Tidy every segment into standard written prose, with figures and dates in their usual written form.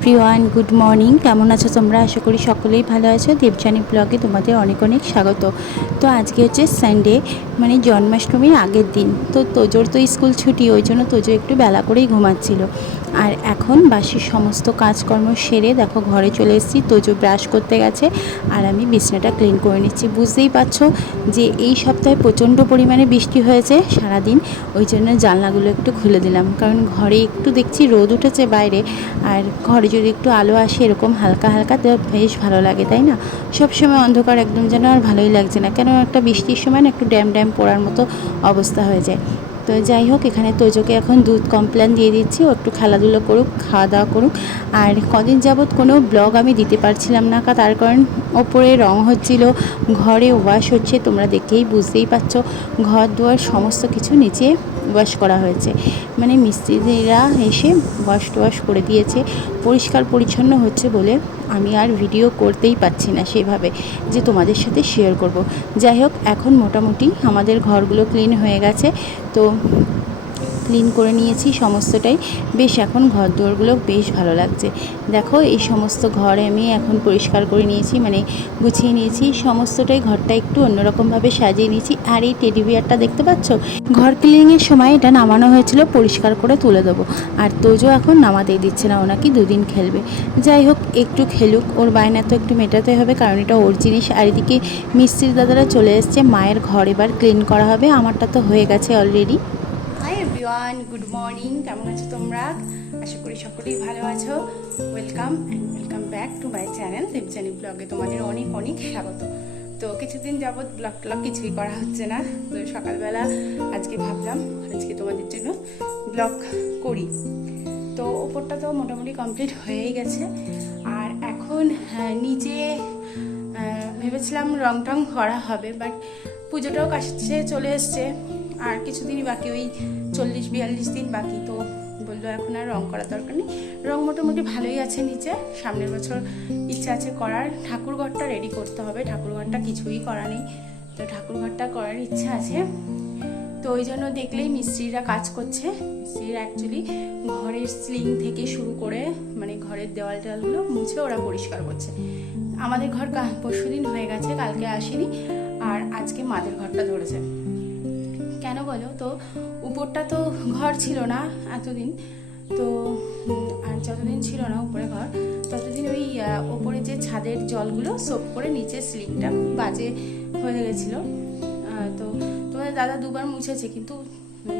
Everyone, good morning. কেমন আছো তোমরা? আশা করি সকলেই ভালো আছো। দেবযানী ব্লগে তোমাদের অনেক অনেক স্বাগত। তো আজকে হচ্ছে সানডে, মানে জন্মাষ্টমীর আগের দিন। তো তোজোর তো স্কুল ছুটি, ওই জন্য তোজো একটু বেলা করেই ঘুমাচ্ছিল। আর এখন বাসির সমস্ত কাজকর্ম সেরে দেখো ঘরে চলে এসেছি। তোজো ব্রাশ করতে গেছে আর আমি বিছনাটা ক্লিন করে নিচ্ছি। বুঝতেই পারছো যে এই সপ্তাহে প্রচণ্ড পরিমাণে বৃষ্টি হয়েছে সারাদিন, ওই জন্য জানলাগুলো একটু খুলে দিলাম। কারণ ঘরে একটু দেখছি রোদ উঠেছে বাইরে, আর ঘরে যদি একটু আলো আসে এরকম হালকা হালকা, তো বেশ ভালো লাগে, তাই না? সবসময় অন্ধকার একদম যেন আর ভালোই লাগছে না, কেন একটা বৃষ্টির সময় না একটু ড্যাম ড্যাম পড়ার মতো অবস্থা হয়ে যায়। তো যাই হোক, এখানে তোজোকে এখন দুধ কমপ্লেন দিয়ে দিচ্ছি, ও একটু খেলাধুলো করুক, খাওয়া দাওয়া করুক। আর কদিন যাবৎ কোনো ব্লগ আমি দিতে পারছিলাম না, তার কারণ ওপরে রং হচ্ছিল, ঘরে ওয়াশ হচ্ছে, তোমরা দেখেই বুঝতেই পারছো। ঘর দুয়ার সমস্ত কিছু নিচে ওয়াশ করা হয়েছে, মানে মিস্ত্রিরা এসে ওয়াশ করে দিয়েছে। পরিষ্কার পরিচ্ছন্ন হচ্ছে বলে আমি আর ভিডিও করতেই পারছি না সেভাবে যে তোমাদের সাথে শেয়ার করব। যাই হোক, এখন মোটামুটি আমাদের ঘরগুলো ক্লিন হয়ে গেছে। তো ক্লিন করে নিয়েছি সমস্তটাই, বেশ এখন ঘর দুয়ারগুলো বেশ ভালো লাগছে। দেখো এই সমস্ত ঘর আমি এখন পরিষ্কার করে নিয়েছি, মানে গুছিয়ে নিয়েছি সমস্তটাই। ঘরটা একটু অন্যরকমভাবে সাজিয়ে নিয়েছি। আর এই টেডি বিয়ারটা দেখতে পাচ্ছ, ঘর ক্লিনিংয়ের সময় এটা নামানো হয়েছিল, পরিষ্কার করে তুলে দেবো। আর তোজো এখন নামাতেই দিচ্ছে না, ও নাকি দুদিন খেলবে। যাই হোক, একটু খেলুক, ওর বায়না তো একটু মেটাতে হবে, কারণ এটা ওর জিনিস। আর এদিকে মিস্ত্রির দাদারা চলে এসছে, মায়ের ঘর এবার ক্লিন করা হবে, আমারটা তো হয়ে গেছে already. Hi everyone, good morning. কেমন আছো তোমরা? আশা করি সকলেই ভালো আছো। Welcome back to my channel Debjani ব্লগে তোমাদের অনেক অনেক স্বাগত। তো কিছুদিন যাবৎ ব্লগ কিছুই করা হচ্ছে না, তো সকালবেলা আজকে ভাবলাম আজকে তোমাদের জন্য ব্লগ করি। তো ওপরটা তো মোটামুটি কমপ্লিট হয়েই গেছে। আর এখন নিচে ভেবেছিলাম রং টং করা হবে, বাট পুজোটাও কাছে চলে এসছে, আর কিছুদিনই বাকি, ওই 40-42 দিন বাকি। তো বললো এখন আর রং করার দরকার নেই, রং মোটামুটি ভালোই আছে নিচে। সামনের বছর ইচ্ছা আছে করার। ঠাকুরঘরটা রেডি করতে হবে, ঠাকুরঘরটা কিছুই করা নেই, তো ঠাকুরঘরটা করার ইচ্ছা আছে। তো ওই জন্য দেখলেই মিস্ত্রিরা কাজ করছে। মিস্ত্রিরা অ্যাকচুয়ালি ঘরের সিলিং থেকে শুরু করে মানে ঘরের দেওয়াল টেওয়ালগুলো মুছে ওরা পরিষ্কার করছে। আমাদের ঘর পরশুদিন হয়ে গেছে, কালকে আসেনি, আর আজকে মাদের ঘরটা ধরেছে। কেন বলো তো, উপরটা তো ঘর ছিল না এতদিন, তো আর যতদিন ছিল না উপরে ঘর, ততদিন ওই ওপরে যে ছাদের জলগুলো সোপ করে নিচে সিলিংটা খুব বাজে হয়ে গেছিলো। তো তোমাদের দাদা দুবার মুছেছে, কিন্তু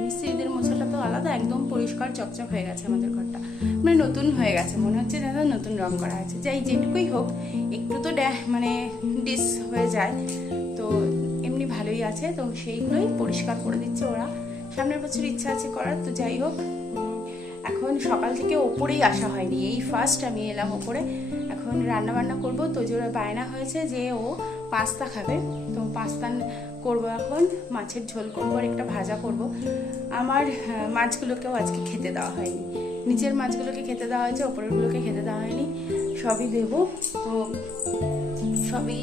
মিস্ত্রিদের মোছাটা তো আলাদা, একদম পরিষ্কার চকচক হয়ে গেছে আমাদের ঘরটা, মানে নতুন হয়ে গেছে, মনে হচ্ছে দাদা নতুন রং করা আছে। যাই যেটুকুই হোক, একটু তো মানে ডিস হয়ে যায়, তো এমনি ভালোই আছে। তো সেইগুলোই পরিষ্কার করে দিচ্ছে ওরা, সামনের বছর ইচ্ছা আছে করার। তো যাই হোক, এখন সকাল থেকে ওপরেই আসা হয়নি, এই ফার্স্ট আমি এলাম ওপরে। এখন রান্না বান্না করবো। তো জোরে বায়না হয়েছে যে ও পাস্তা খাবে, তো পাস্তা করবো। এখন মাছের ঝোল করবো আর একটা ভাজা করব। আমার মাছগুলোকেও আজকে খেতে দেওয়া হয়নি, নিচের মাছগুলোকে খেতে দেওয়া হয়েছে, ওপরেরগুলোকে খেতে দেওয়া হয়নি, সবই দেবো। তো সবই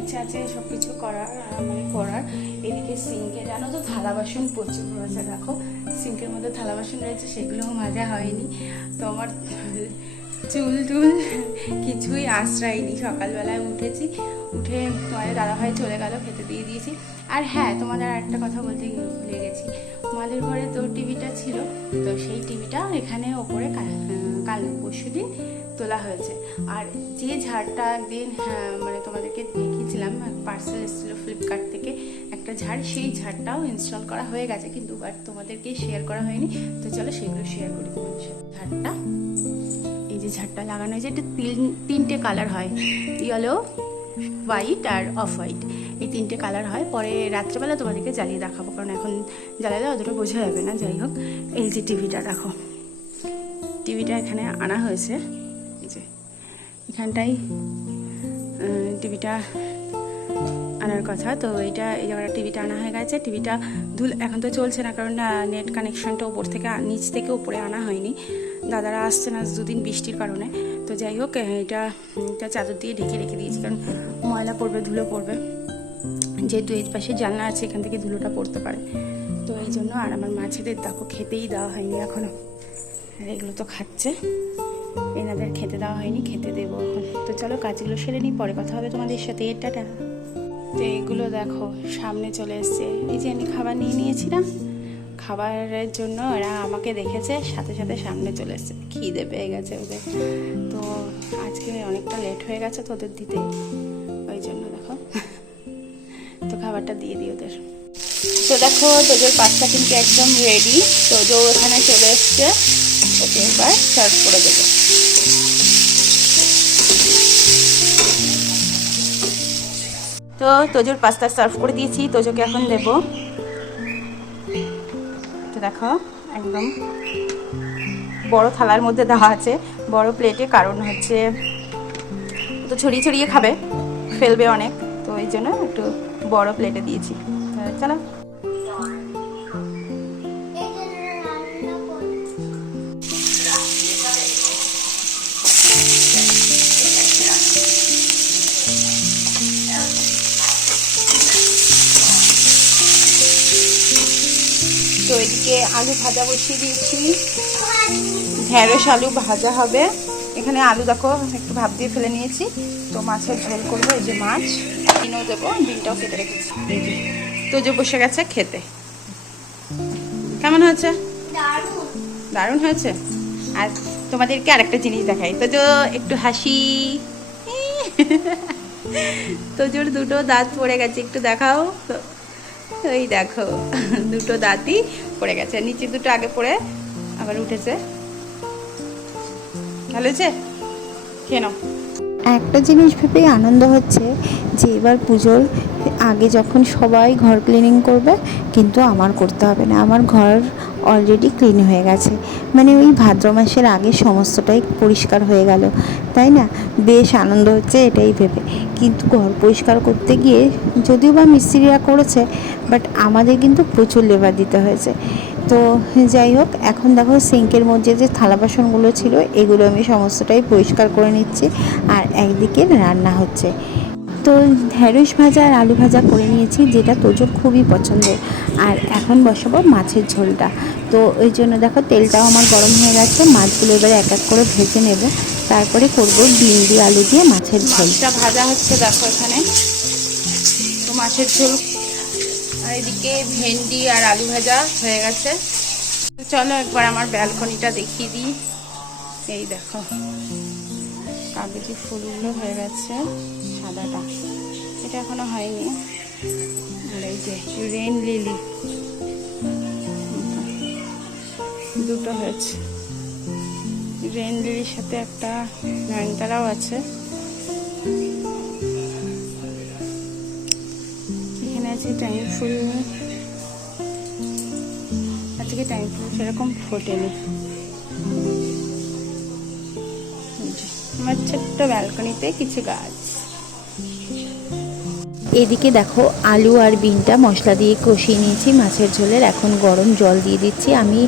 ইচ্ছা আছে সব কিছু করার, করার। এদিকে সিঙ্কে জানো তো থালা বাসন প্রচুর রয়েছে, দেখো সিঙ্কের মধ্যে থালা বাসন রয়েছে, সেগুলোও মাজা হয়নি। তো আমার চুল টুল কিছুই আশ্রয়নি। সকালবেলায় উঠেছি, উঠে তোমাদের দাদাভাই চলে গেল, খেতে দিয়ে দিয়েছি। আর হ্যাঁ, তোমাদের আর একটা কথা বলতে ভুলে গেছি, আমাদের ঘরে তো টিভিটা ছিল, তো সেই টিভিটা এখানে ওপরে কাল পরশুদিন তোলা হয়েছে। আর যে ঝাড়টা একদিন মানে তোমাদেরকে দেখিয়েছিলাম, পার্সেল এসেছিলো ফ্লিপকার্ট থেকে একটা ঝাড়, সেই ঝাড়টাও ইনস্টল করা হয়ে গেছে, কিন্তু বাট তোমাদেরকে শেয়ার করা হয়নি। তো চলো সেগুলো শেয়ার করি তোমাদের সাথে। ঝাড়টা, এই যে ঝাড়টা লাগানো হয়েছে, এটা তিনটে কালার হয়, ইয়েলো, হোয়াইট আর অফ হোয়াইট, এই তিনটে কালার হয়। পরে রাত্রেবেলা তোমাদেরকে জ্বালিয়ে দেখাবো, কারণ এখন জ্বালালে অতটা বোঝা যাবে না। যাই হোক, এই যে টিভিটা দেখো, টিভিটা এখানে আনা হয়েছে, এই যে এখানটাই টিভিটা আনার কথা। তো এইটা এই জায়গাটা টিভিটা আনা হয়ে গেছে। টিভিটা এখন তো চলছে না, কারণ নেট কানেকশনটা ওপর থেকে নিচ থেকে উপরে আনা হয়নি, দাদারা আসছে না দুদিন বৃষ্টির কারণে। তো যাই হোক, এটা চাদর দিয়ে ঢেকে রেখে দিয়েছি, কারণ ময়লা পড়বে, ধুলো পড়বে, যেহেতু এই পাশে জানলা আছে, এখান থেকে ধুলোটা পড়তে পারে, তো এই জন্য। আর আমার মাছেদের দেখো খেতেই দেওয়া হয়নি এখনও, আর এগুলো তো খাচ্ছে। এনাদের খেতে দেওয়া হয়নি, খেতে দেবো এখন। তো চলো কাজগুলো সেরে নিই, পরে কথা হবে তোমাদের সাথে। টাটা। তো এইগুলো দেখো সামনে চলে এসছে, এই যে আমি খাবার নিয়ে নিয়েছি না, খাবারের জন্য এরা আমাকে দেখেছে, সাথে সাথে সামনে চলে এসছে, খিদে পেয়ে গেছে ওদের। তো আজকে অনেকটা লেট হয়ে গেছে তো ওদের দিতে, ওই জন্য দেখো তো খাবারটা দিয়ে দিই ওদের। তো দেখো তোদের পাস্তা কিন্তু একদম রেডি। তোজো এখানে চলে এসছে, ওকে এবার সার্ভ করে দেবো। তো তোজোর পাস্তা সার্ভ করে দিয়েছি, তোজোকে এখন দেবো। তো দেখো একদম বড় থালার মধ্যে দেওয়া আছে, বড় প্লেটে, কারণ হচ্ছে তো ছড়িয়ে ছড়িয়ে খাবে, ফেলবে অনেক, তো এই জন্য একটু বড় প্লেটে দিয়েছি। চলো। তো এদিকে আলু ভাজা বসিয়ে দিয়েছি, ঢেঁড়স আলু ভাজা হবে। এখানে আলু দেখো একটু ভাপ দিয়ে ফেলে নিয়েছি। তো মাছের ঝোল করবো, এই যে মাছ ডিমও দেবো, ডিমটাও কেটে রেখেছি। তো যে বসে গেছে খেতে। কেমন হয়েছে? দারুণ হয়েছে। আর তোমাদেরকে আরেকটা জিনিস দেখাই, তো যে একটু হাসি, তো জোর দুটো দাঁত পড়ে গেছে, একটু দেখাও। ওই দেখো দুটো দাঁতই পড়ে গেছে, নিচে দুটো আগে পড়ে আবার উঠেছে। ভালো হয়েছে, খেয়ে নাও। একটা জিনিস ভেবে আনন্দ হচ্ছে যে এবার পুজোর আগে যখন সবাই ঘর ক্লিনিং করবে, কিন্তু আমার করতে হবে না, আমার ঘর অলরেডি ক্লিন হয়ে গেছে। মানে ওই ভাদ্র মাসের আগে সমস্তটাই পরিষ্কার হয়ে গেল, তাই না? বেশ আনন্দ হচ্ছে এটাই ভেবে। কিন্তু ঘর পরিষ্কার করতে গিয়ে যদিও বা মিস্ত্রিরা করেছে, বাট আমাদের কিন্তু প্রচুর লেবার দিতে হয়েছে। তো যাই হোক, এখন দেখো সিঙ্কের মধ্যে যে থালা বাসনগুলো ছিল এগুলো আমি সমস্তটাই পরিষ্কার করে নিচ্ছি, আর একদিকে রান্না হচ্ছে। তো ঢেঁড়স ভাজা আর আলু ভাজা করে নিয়েছি, যেটা তোজোর খুবই পছন্দের। আর এখন বসাবো মাছের ঝোলটা। তো ওই জন্য দেখো তেলটাও আমার গরম হয়ে গেছে, মাছগুলো এবারে এক এক করে ভেজে নেব, তারপরে করব ডিম দিয়ে আলু দিয়ে মাছের ঝোল। মাছটা ভাজা হচ্ছে দেখো এখানে, তো মাছের ঝোল। আর এদিকে ভেন্ডি আর আলু ভাজা হয়ে গেছে। তো চলো একবার আমার ব্যালকনিটা দেখিয়ে দিই। এই দেখো কাগজি ফুলগুলো হয়ে গেছে, সাদাটা, এটা এখনো হয়নি। আর এই যে রেন লিলি দুটো হয়েছে, রেন লিলির সাথে একটা নয়নতারাও আছে। এখানে আছে টাইম ফুল, আজকে টাইম ফুল সেরকম ফোটেনি। আমার ছোট্ট ব্যালকনিতে কিছু গাছ। এদিকে দেখো আলু আর বিনটা মশলা দিয়ে কষিয়ে নিয়েছি মাছের ঝোলের। এখন গরম জল দিয়ে দিচ্ছি। আমি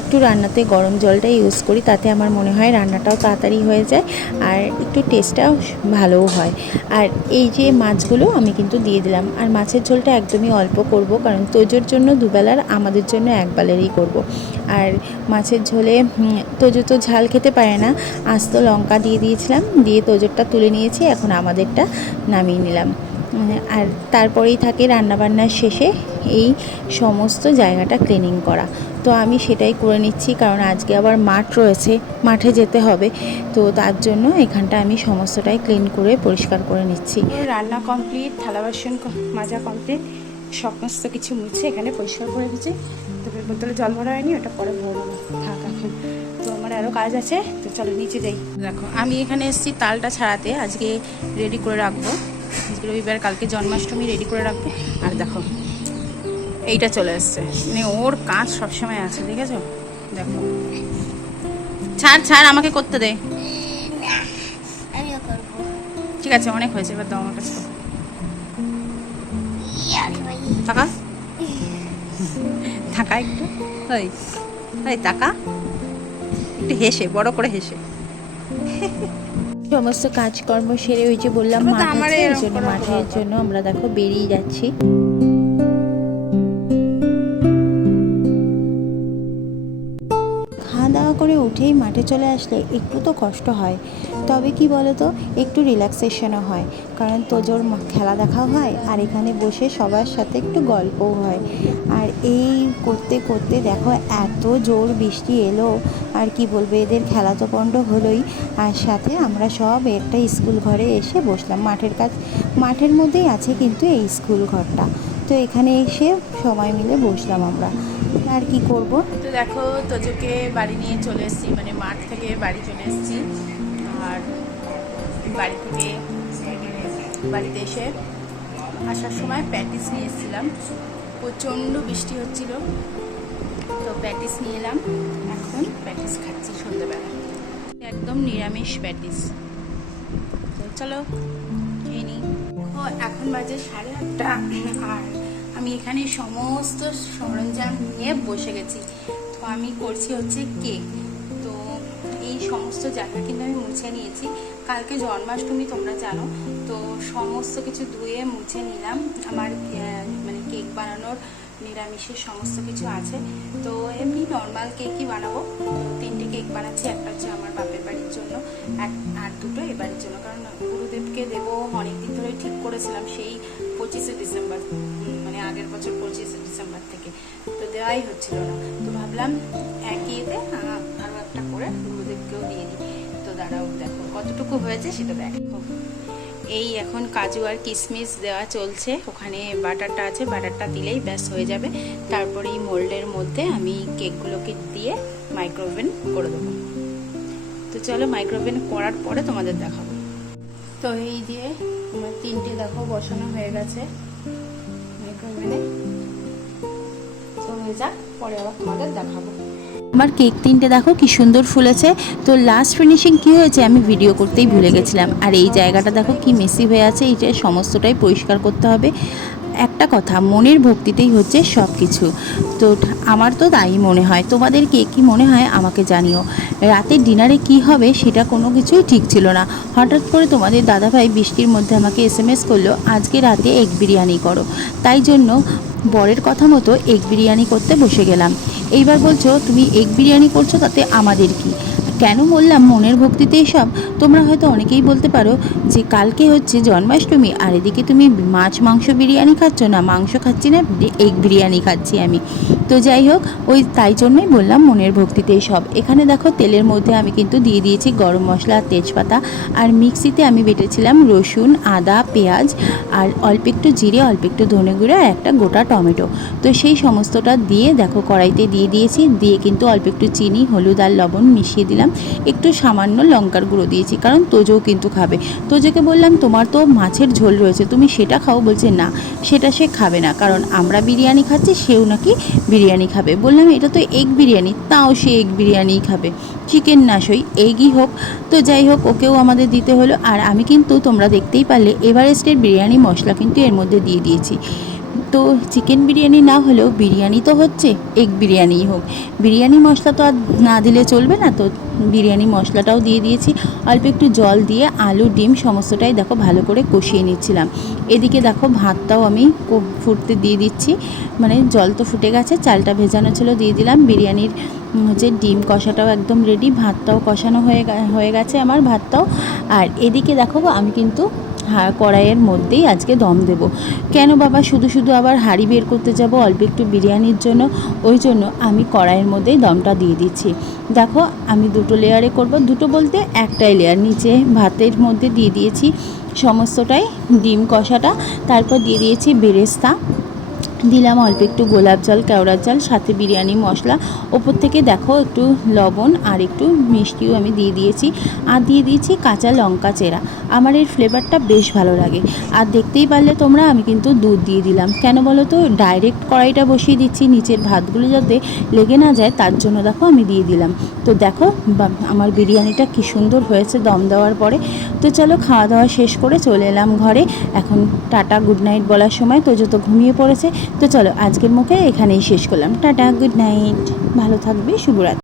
একটু রান্নাতে গরম জলটা ইউজ করি, তাতে আমার মনে হয় রান্নাটাও তাড়াতাড়ি হয়ে যায় আর একটু টেস্টটাও ভালোও হয়। আর এই যে মাছগুলো আমি কিন্তু দিয়ে দিলাম। আর মাছের ঝোলটা একদমই অল্প করব, কারণ তোজোর জন্য দুবেলার, আমাদের জন্য একবেলারই করব। আর মাছের ঝোলে তোজো তো ঝাল খেতে পারে না, আস্ত লঙ্কা দিয়ে দিয়েছিলাম, দিয়ে তোজোরটা তুলে নিয়েছি, এখন আমাদেরটা নামিয়ে নিলাম। আর তারপরেই থাকে রান্নাবান্নার শেষে এই সমস্ত জায়গাটা ক্লিনিং করা। তো আমি সেটাই করে নিচ্ছি, কারণ আজকে আবার মাঠ রয়েছে, মাঠে যেতে হবে। তো তার জন্য এখানটা আমি সমস্তটাই ক্লিন করে পরিষ্কার করে নিচ্ছি। রান্না কমপ্লিট, থালা বাসন মাজা কমপ্লিট, সমস্ত কিছু মুছে এখানে পরিষ্কার করে দিচ্ছি। তবে বোতলে জল ভরা হয়নি, ওটা পরে ভরবো, থাক এখন। তো আমার আরও কাজ আছে, তো চলো নিচে যাই। দেখো আমি এখানে এসেছি তালটা ছাড়াতে, আজকে রেডি করে রাখবো, আজকে রবিবার, কালকে জন্মাষ্টমী, রেডি করে রাখবো। আর দেখো এইটা চলে এসছে, মানে ওর কাজ সবসময় আছে, দেখেছো? দেখো ছাড় ছাড়, আমাকে করতে দে। ঠিক আছে, অনেক হয়েছে, এবার দাও আমার কাছে। টাকা টাকা একটু, ওই টাকা একটু হেসে, বড় করে হেসে। সমস্ত কাজকর্ম সেরে ওই যে বললাম মাঠ আছে, ওই জন্য মাঠের জন্য আমরা দেখো বেরিয়ে যাচ্ছি। খাওয়া দাওয়া করে উঠেই মাঠে চলে আসলে একটু তো কষ্ট হয়, তবে কি বলো তো, একটু রিল্যাক্সেশনও হয়, কারণ তোজোর খেলা দেখাও হয় আর এখানে বসে সবার সাথে একটু গল্পও হয়। আর এই করতে করতে দেখো এত জোর বৃষ্টি এলো, আর কি বলবো, এদের খেলা তো পণ্ড হলোই, আর সাথে আমরা সব একটা স্কুল ঘরে এসে বসলাম। মাঠের মধ্যেই আছে কিন্তু এই স্কুল ঘরটা, তো এখানে এসে সবাই মিলে বসলাম আমরা। আর কি করব। তো দেখো তোজোকে বাড়ি নিয়ে চলে এসেছি, মানে মাঠ থেকে বাড়ি চলে এসেছি। আর বাড়িতে এসে আসার সময় প্যাটিস নিয়ে এসেছিলাম, প্রচণ্ড বৃষ্টি হচ্ছিল, তো প্যাটিস নিয়ে এলাম। এখন প্যাটিস খাচ্ছি সন্ধ্যেবেলা, একদম নিরামিষ প্যাটিস। তো চলো খেয়ে নিই। এখন বাজে 8:30, আর আমি এখানে সমস্ত সরঞ্জাম নিয়ে বসে গেছি। তো আমি করছি হচ্ছে কেক। তো এই সমস্ত জায়গা কিন্তু আমি মুছে নিয়েছি, কালকে জন্মাষ্টমী তোমরা জানো, তো সমস্ত কিছু ধুয়ে মুছে নিলাম। আমার মানে কেক বানানোর নিরামিষের সমস্ত কিছু আছে, তো এমনি নর্মাল কেকই বানাবো। তো 3টে কেক বানাচ্ছি, একটা হচ্ছে আমার বাপের বাড়ির জন্য, আর 2টো এ বাড়ির জন্য, কারণ গুরুদেবকে দেবো অনেকদিন ধরে ঠিক করেছিলাম, সেই 25শে ডিসেম্বর, মানে আগের বছর 25শে ডিসেম্বর থেকে, তো দেওয়াই হচ্ছিল না। তো ভাবলাম একই এতে আরও একটা করে গুরুদেবকেও দিয়ে দিই। তো দাঁড়াও দেখো কতটুকু হয়েছে সেটা দেখো। এই এখন কাজু আর কিশমিশ দেওয়া চলছে, ওখানে বাটারটা আছে, বাটারটা দিলেই ব্যাস হয়ে যাবে। তারপরে এই মোল্ডের মধ্যে আমি কেকগুলোকে দিয়ে মাইক্রোওভেন করে দেবো। তো চলো মাইক্রোওভেন করার পরে তোমাদের দেখাবো। তো এই দিয়ে আমার 3টে দেখো বসানো হয়ে গেছে মাইক্রোওভেনে, তো হয়ে যাক, পরে আবার তোমাদের দেখাবো। আমার কেক 3টে দেখো কি সুন্দর ফুলেছে। তো লাস্ট ফিনিশিং কি হয়েছে আমি ভিডিও করতেই ভুলে গেছিলাম। আর এই জায়গাটা দেখো কি মেসি হয়ে আছে, এইটা সমস্তটাই পরিষ্কার করতে হবে। একটা কথা, মনের ভক্তিতেই হচ্ছে সব কিছু, তো আমার তো তাই মনে হয়। তোমাদের কে কী মনে হয় আমাকে জানিও। রাতের ডিনারে কি হবে সেটা কোনো কিছুই ঠিক ছিল না, হঠাৎ করে তোমাদের দাদাভাই বৃষ্টির মধ্যে আমাকে SMS করলো আজকে রাতে এগ বিরিয়ানি করো। তাই জন্য বরের কথা মতো এগ বিরিয়ানি করতে বসে গেলাম। এইবার বলছো তুমি এগ বিরিয়ানি করছো, তাতে আমাদের কি? কেন বললাম মনের ভক্তিতেই সব। তোমরা হয়তো অনেকেই বলতে পারো যে কালকে হচ্ছে জন্মাষ্টমী, আর এদিকে তুমি মাছ মাংস বিরিয়ানি খাচ্ছ না, মাংস খাচ্ছি না, এগ বিরিয়ানি খাচ্ছি আমি। তো যাই হোক, ওই তাই জন্যই বললাম মনের ভক্তিতেই সব। এখানে দেখো তেলের মধ্যে আমি কিন্তু দিয়ে দিয়েছি গরম মশলা আর তেজপাতা, আর মিক্সিতে আমি বেটেছিলাম রসুন, আদা, পেঁয়াজ, আর অল্প একটু জিরে, অল্প একটু ধনে গুঁড়ো, আর একটা গোটা টমেটো। তো সেই সমস্তটা দিয়ে দেখো কড়াইতে দিয়ে দিয়েছি, দিয়ে কিন্তু অল্প একটু চিনি, হলুদ আর লবণ মিশিয়ে দিলাম, একটু সামান্য লঙ্কার গুঁড়ো দিয়েছি, কারণ তোজোও কিন্তু খাবে। তোজোকে বললাম তোমার তো মাছের ঝোল রয়েছে, তুমি সেটা খাও। বলছে না, সেটা সে খাবে না, কারণ আমরা বিরিয়ানি খাচ্ছি, সেও নাকি বিরিয়ানি খাবে। বললাম এটা তো এগ বিরিয়ানি, তাও সে এগ বিরিয়ানিই খাবে, চিকেন না সই এগই হোক। তো যাই হোক, ওকেও আমাদের দিতে হলো। আর আমি কিন্তু তোমরা দেখতেই পারলে এভারেস্টের বিরিয়ানি মশলা কিন্তু এর মধ্যে দিয়ে দিয়েছি। তো চিকেন বিরিয়ানি না হলেও বিরিয়ানি তো হচ্ছে, এগ বিরিয়ানিই হোক, বিরিয়ানি মশলা তো আর না দিলে চলবে না। তো বিরিয়ানি মশলাটাও দিয়ে দিয়েছি, অল্প একটু জল দিয়ে আলু ডিম সমস্তটাই দেখো ভালো করে কষিয়ে নিচ্ছিলাম। এদিকে দেখো ভাতটাও আমি ফুটতে দিয়ে দিচ্ছি, মানে জল তো ফুটে গেছে, চালটা ভেজানো ছিল দিয়ে দিলাম। বিরিয়ানির হচ্ছে ডিম কষাটাও একদম রেডি, ভাতটাও কষানো হয়ে গেছে আমার ভাতটাও। আর এদিকে দেখো আমি কিন্তু কড়াইয়ের মধ্যেই আজকে দম দেব। কেন বাবা শুধু শুধু আবার হাঁড়ি বের করতে যাব অল্প একটু বিরিয়ানির জন্য, ওই জন্য আমি কড়াইয়ের মধ্যেই দমটা দিয়ে দিচ্ছি। দেখো আমি 2টো লেয়ারে করব, 2টো বলতে একটাই লেয়ার। নিচে ভাতের মধ্যে দিয়ে দিয়েছি সমস্তটাই ডিম কষাটা, তারপর দিয়ে দিয়েছি বেরেস্তা, দিলাম অল্প একটু গোলাপ জল, কেওড়ার জল, সাথে বিরিয়ানি মশলা, ওপর থেকে দেখো একটু লবণ আর একটু মিষ্টিও আমি দিয়ে দিয়েছি, আর দিয়ে দিয়েছি কাঁচা লঙ্কা চেরা। আমার এর ফ্লেভারটা বেশ ভালো লাগে। আর দেখতেই পারলে তোমরা আমি কিন্তু দুধ দিয়ে দিলাম, কেন বলো তো, ডাইরেক্ট কড়াইটা বসিয়ে দিচ্ছি, নিচের ভাতগুলো যাতে লেগে না যায় তার জন্য দেখো আমি দিয়ে দিলাম। তো দেখো আমার বিরিয়ানিটা কি সুন্দর হয়েছে দম দেওয়ার পরে। তো চলো খাওয়া দাওয়া শেষ করে চলে এলাম ঘরে। এখন টাটা গুড নাইট বলার সময়, তো যত ঘুমিয়ে পড়েছে। তো চলো আজকের মুখে এখানেই শেষ করলাম। টাটা, গুড নাইট, ভালো থাকবে, শুভরাত্রি।